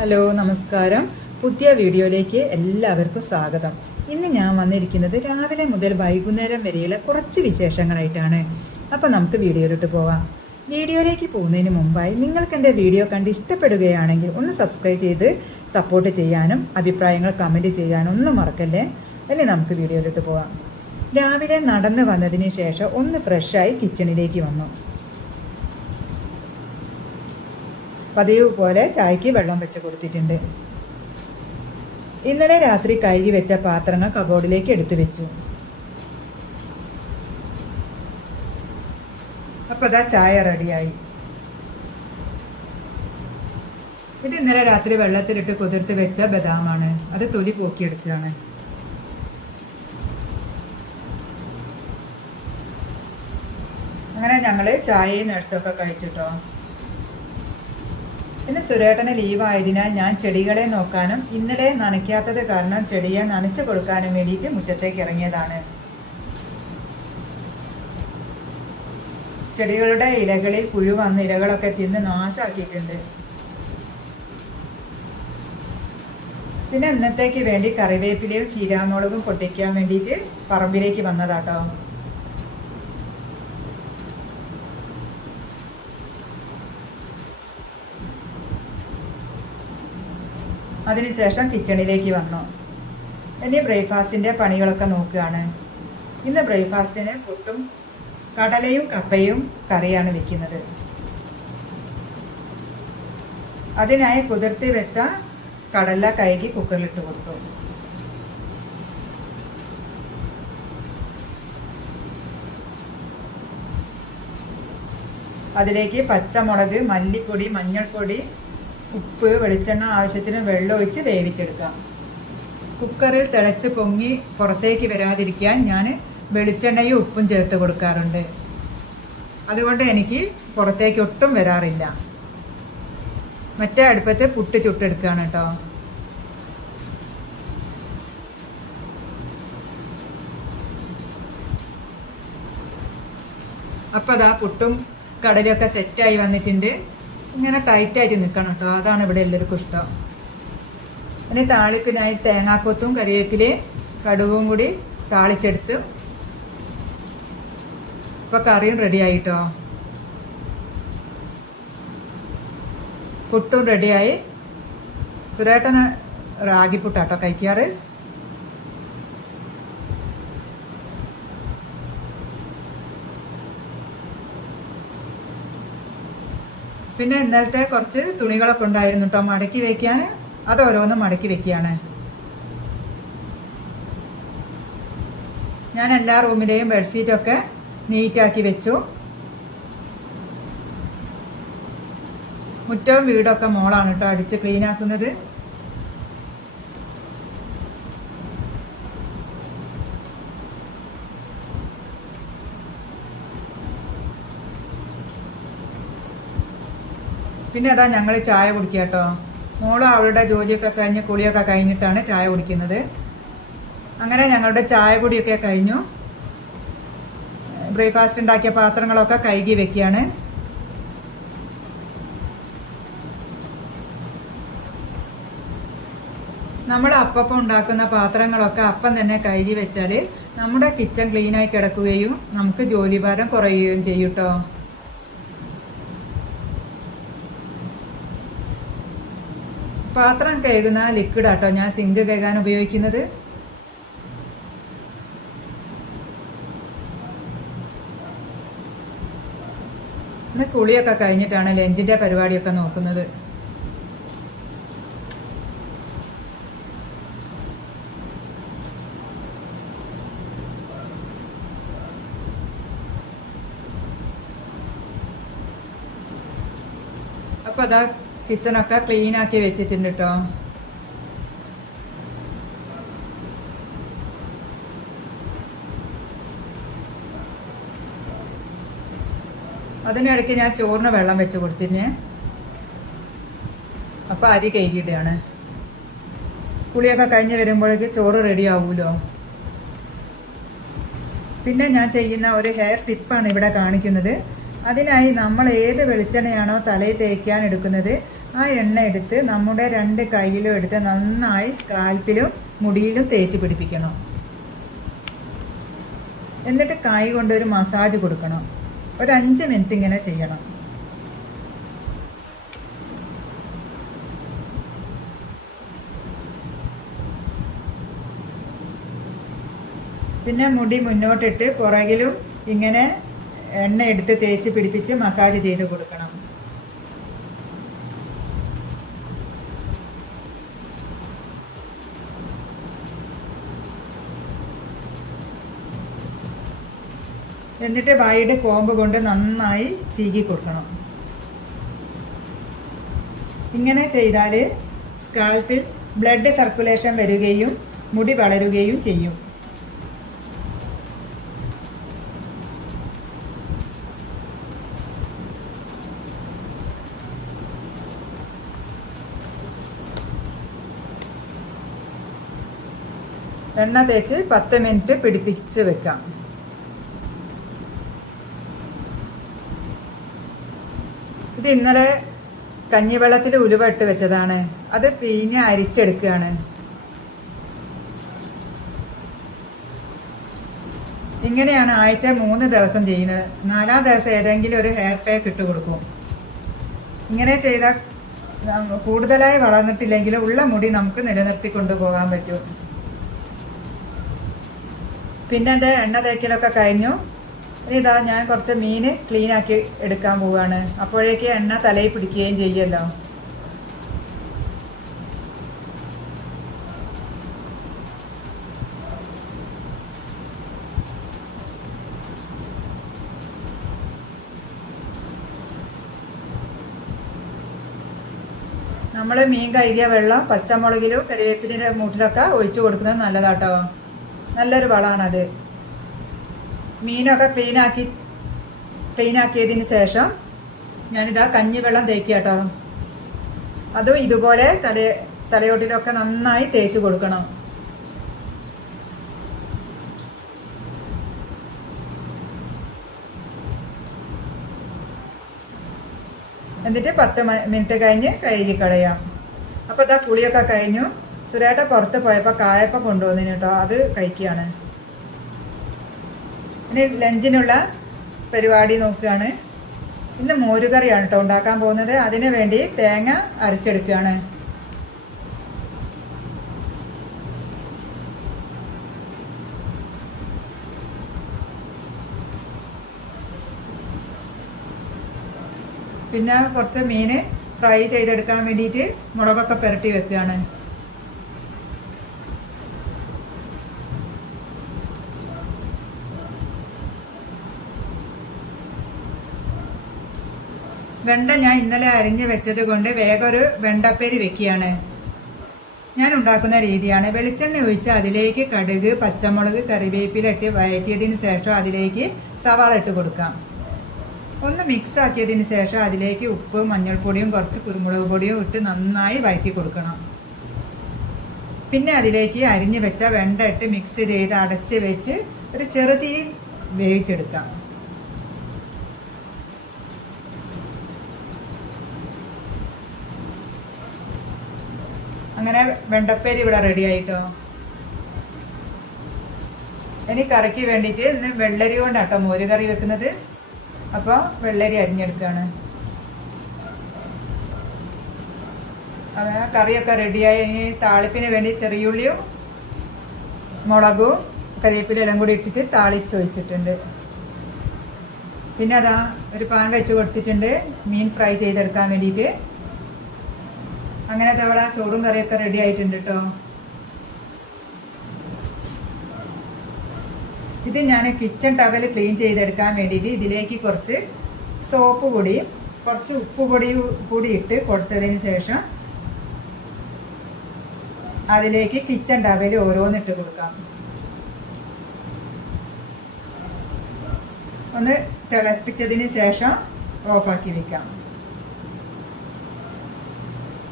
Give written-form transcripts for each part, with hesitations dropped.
Hello നമസ്കാരം. പുതിയ വീഡിയോയിലേക്ക് എല്ലാവർക്കും സ്വാഗതം. ഇന്ന് ഞാൻ വന്നിരിക്കുന്നത് രാവിലെ മുതൽ വൈകുന്നേരം വരെയുള്ള കുറച്ച് വിശേഷങ്ങളായിട്ടാണ്. അപ്പോൾ നമുക്ക് വീഡിയോയിലോട്ട് പോവാം. വീഡിയോയിലേക്ക് പോകുന്നതിന് മുമ്പായി നിങ്ങൾക്ക് എൻ്റെ വീഡിയോ കണ്ട് ഇഷ്ടപ്പെടുകയാണെങ്കിൽ ഒന്ന് സബ്സ്ക്രൈബ് ചെയ്ത് സപ്പോർട്ട് ചെയ്യാനും അഭിപ്രായങ്ങൾ കമൻറ്റ് ചെയ്യാനും ഒന്നും മറക്കല്ലേ. ഇനി നമുക്ക് വീഡിയോയിലോട്ട് പോവാം. രാവിലെ നടന്ന് വന്നതിന് ശേഷം ഒന്ന് ഫ്രഷായി കിച്ചണിലേക്ക് വന്നു. പതിവ് പോലെ ചായക്ക് വെള്ളം വെച്ച് കൊടുത്തിട്ടുണ്ട്. ഇന്നലെ രാത്രി കഴുകി വെച്ച പാത്രങ്ങൾ കബോർഡിലേക്ക് എടുത്തു വെച്ചു. അപ്പോൾ അതാ ചായ റെഡിയായി. ഇത് ഇന്നലെ രാത്രി വെള്ളത്തിലിട്ട് കുതിർത്ത് വെച്ച ബദാമാണ്. അത് തൊലി പോക്കിയെടുക്കുകയാണ്. അങ്ങനെ ഞങ്ങൾ ചായയും നട്സൊക്കെ കഴിച്ചിട്ടോ. ഇന്ന് സുരേട്ടന് ലീവായതിനാൽ ഞാൻ ചെടികളെ നോക്കാനും ഇന്നലെ നനയ്ക്കാത്തത് കാരണം ചെടിയെ നനച്ചു കൊടുക്കാനും വേണ്ടിയിട്ട് മുറ്റത്തേക്ക് ഇറങ്ങിയതാണ്. ചെടികളുടെ ഇലകളിൽ പുഴു വന്ന് ഇലകളൊക്കെ തിന്ന് നാശാക്കിയിട്ടുണ്ട്. പിന്നെ ഇന്നത്തേക്ക് വേണ്ടി കറിവേപ്പിലയും ചീരാമുളകും പൊട്ടിക്കാൻ വേണ്ടിയിട്ട് പറമ്പിലേക്ക് വന്നതാട്ടോ. അതിനുശേഷം കിച്ചണിലേക്ക് വന്നു. ഇനി ബ്രേക്ക്ഫാസ്റ്റിൻ്റെ പണികളൊക്കെ നോക്കുകയാണ്. ഇന്ന് ബ്രേക്ക്ഫാസ്റ്റിന് പുട്ടും കടലയും കപ്പയും കറിയാണ് വെക്കുന്നത്. അതിനായി കുതിർത്തി വെച്ച കടല കഴുകി കുക്കറിലിട്ട് കൊടുത്തു. അതിലേക്ക് പച്ചമുളക്, മല്ലിപ്പൊടി, മഞ്ഞൾപ്പൊടി, ഉപ്പ്, വെളിച്ചെണ്ണ, ആവശ്യത്തിന് വെള്ളം ഒഴിച്ച് വേവിച്ചെടുക്കാം. കുക്കറിൽ തിളച്ച് പൊങ്ങി പുറത്തേക്ക് വരാതിരിക്കാൻ ഞാൻ വെളിച്ചെണ്ണയും ഉപ്പും ചേർത്ത് കൊടുക്കാറുണ്ട്. അതുകൊണ്ട് എനിക്ക് പുറത്തേക്ക് ഒട്ടും വരാറില്ല. മറ്റേ അടുപ്പത്ത് പുട്ട് ചുട്ടെടുക്കുകയാണ് കേട്ടോ. അപ്പം അതാ പുട്ടും കടലൊക്കെ സെറ്റായി വന്നിട്ടുണ്ട്. ഇങ്ങനെ ടൈറ്റായിട്ട് നിൽക്കണം കേട്ടോ. അതാണ് ഇവിടെ എല്ലാവർക്കും ഇഷ്ടം. ഇനി താളിപ്പിനായി തേങ്ങാക്കൊത്തും കറിവേപ്പിലയും കടുകും കൂടി താളിച്ചെടുത്ത് ഇപ്പോൾ കറിയും റെഡിയായിട്ടോ. പുട്ടും റെഡിയായി. സുരേട്ടന് റാഗിപ്പുട്ടാട്ടോ കഴിക്കാറ്. പിന്നെ ഇന്നലത്തെ കുറച്ച് തുണികളൊക്കെ ഉണ്ടായിരുന്നു കേട്ടോ മടക്കി വെക്കാൻ. അത് ഓരോന്നും മടക്കി വെക്കുകയാണ്. ഞാൻ എല്ലാ റൂമിലെയും ബെഡ്ഷീറ്റൊക്കെ നീറ്റാക്കി വെച്ചു. മുറ്റവും വീടൊക്കെ മോളാണ് കേട്ടോ അടിച്ച് ക്ലീൻ ആക്കുന്നത്. പിന്നെ അതാ ഞങ്ങൾ ചായ കുടിക്കുക കേട്ടോ. മോള് അവളുടെ ജോലിയൊക്കെ കഴിഞ്ഞ് കുളിയൊക്കെ കഴിഞ്ഞിട്ടാണ് ചായ കുടിക്കുന്നത്. അങ്ങനെ ഞങ്ങളുടെ ചായ കുടിയൊക്കെ കഴിഞ്ഞു. ബ്രേക്ക്ഫാസ്റ്റ് ഉണ്ടാക്കിയ പാത്രങ്ങളൊക്കെ കഴുകി വെക്കുകയാണ്. നമ്മൾ അപ്പം ഉണ്ടാക്കുന്ന പാത്രങ്ങളൊക്കെ അപ്പം തന്നെ കഴുകി വെച്ചാൽ നമ്മുടെ കിച്ചൺ ക്ലീനായി കിടക്കുകയും നമുക്ക് ജോലിഭാരം കുറയുകയും ചെയ്യും കേട്ടോ. പാത്രം കഴുകുന്ന ലിക്വിഡ് ആട്ടോ ഞാൻ സിങ്ക് കഴുകാൻ ഉപയോഗിക്കുന്നത്. ഇന്ന് കുളിയൊക്കെ കഴിഞ്ഞിട്ടാണ് ലഞ്ചിൻ്റെ പരിപാടിയൊക്കെ നോക്കുന്നത്. അപ്പം അതാ കിച്ചണൊക്കെ ക്ലീനാക്കി വെച്ചിട്ടുണ്ട് കേട്ടോ. അതിനിടയ്ക്ക് ഞാൻ ചോറിന് വെള്ളം വെച്ച് കൊടുത്തിരുന്നേ. അപ്പോൾ അരി കഴുകിയിടുകയാണ്. കുളിയൊക്കെ കഴിഞ്ഞ് വരുമ്പോഴേക്ക് ചോറ് റെഡി ആവുമല്ലോ. പിന്നെ ഞാൻ ചെയ്യുന്ന ഒരു ഹെയർ ടിപ്പാണ് ഇവിടെ കാണിക്കുന്നത്. അതിനായി നമ്മൾ ഏത് വെളിച്ചെണ്ണയാണോ തലയിൽ തേക്കാൻ എടുക്കുന്നത് ആ എണ്ണ എടുത്ത് നമ്മുടെ 2 കൈയിലും എടുത്ത് നന്നായി സ്കാൽപ്പിലും മുടിയിലും തേച്ച് പിടിപ്പിക്കണം. എന്നിട്ട് കൈ കൊണ്ടൊരു മസാജ് കൊടുക്കണം. ഒരു 5 മിനിറ്റ് ഇങ്ങനെ ചെയ്യണം. പിന്നെ മുടി മുന്നോട്ടിട്ട് പുറകിലും ഇങ്ങനെ എണ്ണ എടുത്ത് തേച്ച് പിടിപ്പിച്ച് മസാജ് ചെയ്ത് കൊടുക്കണം. എന്നിട്ട് വായുടെ കോമ്പ് കൊണ്ട് നന്നായി ചീകി കൊടുക്കണം. ഇങ്ങനെ ചെയ്താൽ സ്കാൽപ്പിൽ ബ്ലഡ് സർക്കുലേഷൻ വരികയും മുടി വളരുകയും ചെയ്യും. എണ്ണ തേച്ച് 10 മിനിറ്റ് പിടിപ്പിച്ച് വെക്കാം. ഇത് ഇന്നലെ കഞ്ഞിവെള്ളത്തിൽ ഉലുവ ഇട്ട് വെച്ചതാണ്. അത് പിഴിഞ്ഞ് അരിച്ചെടുക്കുകയാണ്. ഇങ്ങനെയാണ് ആഴ്ച 3 ദിവസം ചെയ്യുന്നത്. 4ാം ദിവസം ഏതെങ്കിലും ഒരു ഹെയർ പാക്ക് ഇട്ട് കൊടുക്കും. ഇങ്ങനെ ചെയ്താൽ കൂടുതലായി വളർന്നിട്ടില്ലെങ്കിലും ഉള്ള മുടി നമുക്ക് നിലനിർത്തി കൊണ്ടുപോകാൻ പറ്റും. പിന്നെ എൻ്റെ എണ്ണ തേക്കലൊക്കെ കഴിഞ്ഞു. ഇനി ഇതാ ഞാൻ കുറച്ച് മീൻ ക്ലീനാക്കി എടുക്കാൻ പോവുകയാണ്. അപ്പോഴേക്ക് എണ്ണ തലയിൽ പിടിക്കുകയും ചെയ്യുമല്ലോ. നമ്മൾ മീൻ കഴുകിയ വെള്ളം പച്ചമുളകിലും കറിവേപ്പിൻ്റെ മൂട്ടിലൊക്കെ ഒഴിച്ചു കൊടുക്കുന്നത് നല്ലതാട്ടോ. നല്ലൊരു വളമാണത്. മീനൊക്കെ ക്ലീനാക്കിയതിന് ശേഷം ഞാനിതാ കഞ്ഞിവെള്ളം തേക്കുക കേട്ടോ. അതും ഇതുപോലെ തലയോട്ടിലൊക്കെ നന്നായി തേച്ച് കൊടുക്കണം. എന്നിട്ട് 10 മിനിറ്റ് കഴിഞ്ഞ് കഴുകി കളയാം. അപ്പോൾ ഇതാ കുളിയൊക്കെ കഴിഞ്ഞു. സുരേട്ട പുറത്ത് പോയപ്പോൾ കായപ്പം കൊണ്ടുവന്നിന് കേട്ടോ. അത് കഴിക്കുകയാണ്. ഇനി ലഞ്ചിനുള്ള പരിപാടി നോക്കുകയാണ്. ഇന്ന് മോരുകറിയാണ് കേട്ടോ ഉണ്ടാക്കാൻ പോകുന്നത്. അതിന് വേണ്ടി തേങ്ങ അരച്ചെടുക്കുകയാണ്. പിന്നെ കുറച്ച് മീൻ ഫ്രൈ ചെയ്തെടുക്കാൻ വേണ്ടിയിട്ട് മുളകൊക്കെ പുരട്ടി വെക്കുകയാണ്. വെണ്ട ഞാൻ ഇന്നലെ അരിഞ്ഞ് വെച്ചത് കൊണ്ട് വേഗം ഒരു വെണ്ടപ്പേരി വെക്കുകയാണ്. ഞാൻ ഉണ്ടാക്കുന്ന രീതിയാണ്. വെളിച്ചെണ്ണ ഒഴിച്ച് അതിലേക്ക് കടുക്, പച്ചമുളക്, കറിവേപ്പില ഇട്ട് വഴറ്റിയതിന് ശേഷം അതിലേക്ക് സവാള ഇട്ട് കൊടുക്കാം. ഒന്ന് മിക്സ് ആക്കിയതിന് ശേഷം അതിലേക്ക് ഉപ്പ്, മഞ്ഞൾപ്പൊടിയും കുറച്ച് കുരുമുളക് പൊടിയും ഇട്ട് നന്നായി വഴറ്റി കൊടുക്കണം. പിന്നെ അതിലേക്ക് അരിഞ്ഞ് വെച്ച വെണ്ട ഇട്ട് മിക്സ് ചെയ്ത് അടച്ച് വെച്ച് ഒരു ചെറുതീയിൽ വേവിച്ചെടുക്കാം. അങ്ങനെ വെണ്ടപ്പേരി ഇവിടെ റെഡി ആയിട്ടോ. ഇനി കറിക്ക് വേണ്ടിയിട്ട് ഇന്ന് വെള്ളരി കൊണ്ടാട്ടോ മോര് കറി വെക്കുന്നത്. അപ്പോൾ വെള്ളരി അരിഞ്ഞെടുക്കുകയാണ്. കറിയൊക്കെ റെഡിയായി. ഇനി താളിപ്പിന് വേണ്ടി ചെറിയുള്ളിയും മുളകും കറിവേപ്പില എല്ലാം കൂടി ഇട്ടിട്ട് താളിച്ചൊഴിച്ചിട്ടുണ്ട്. പിന്നെ അതാ ഒരു പാൻ വെച്ച് കൊടുത്തിട്ടുണ്ട് മീൻ ഫ്രൈ ചെയ്തെടുക്കാൻ വേണ്ടിയിട്ട്. അങ്ങനെ തവള ചോറും കറിയൊക്കെ റെഡി ആയിട്ടുണ്ട് കേട്ടോ. ഇത് ഞാൻ കിച്ചൺ ടവൽ ക്ലീൻ ചെയ്തെടുക്കാൻ വേണ്ടിയിട്ട് ഇതിലേക്ക് കുറച്ച് സോപ്പ് പൊടിയും കുറച്ച് ഉപ്പ് പൊടിയും കൂടി ഇട്ട് കൊടുത്തതിന് ശേഷം അതിലേക്ക് കിച്ചൺ ടവൽ ഓരോന്നിട്ട് കൊടുക്കാം. ഒന്ന് തിളപ്പിച്ചതിന് ശേഷം ഓഫാക്കി വെക്കാം.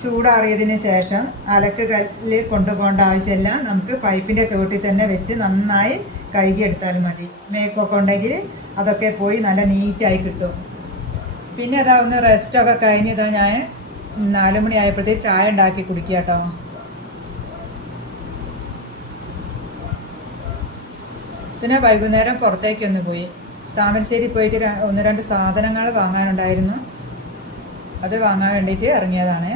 ചൂടാറിയതിന് ശേഷം അലക്ക് കല്ലിൽ കൊണ്ടുപോകേണ്ട ആവശ്യമില്ല. നമുക്ക് പൈപ്പിൻ്റെ ചുവട്ടിൽ തന്നെ വെച്ച് നന്നായി കഴുകിയെടുത്താൽ മതി. മേക്കൊക്കെ ഉണ്ടെങ്കിൽ അതൊക്കെ പോയി നല്ല നീറ്റായി കിട്ടും. പിന്നെ അതാ ഒന്ന് റെസ്റ്റൊക്കെ കഴിഞ്ഞ് ഇതാ ഞാൻ 4 മണി ആയപ്പോഴത്തേക്ക് ചായ ഉണ്ടാക്കി കുടിക്കുക കേട്ടോ. പിന്നെ വൈകുന്നേരം പുറത്തേക്കൊന്ന് പോയി, താമരശ്ശേരി പോയിട്ട് 1-2 സാധനങ്ങൾ വാങ്ങാനുണ്ടായിരുന്നു. അത് വാങ്ങാൻ വേണ്ടിയിട്ട് ഇറങ്ങിയതാണ്.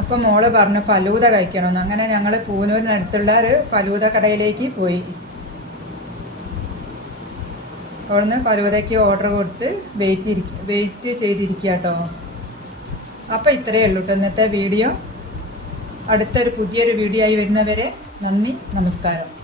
അപ്പം മോള് പറഞ്ഞു ഫലൂദ കഴിക്കണമെന്ന്. അങ്ങനെ ഞങ്ങൾ പൂനൂരിനടുത്തുള്ള ഒരു ഫലൂദ കടയിലേക്ക് പോയി. അവിടുന്ന് ഫലൂദയ്ക്ക് ഓർഡർ കൊടുത്ത് വെയിറ്റ് ചെയ്തിരിക്കുക കേട്ടോ. അപ്പം ഇത്രയേ ഉള്ളൂ കേട്ടോ ഇന്നത്തെ വീഡിയോ. അടുത്തൊരു പുതിയൊരു വീഡിയോ ആയി വരുന്നവരെ നന്ദി, നമസ്കാരം.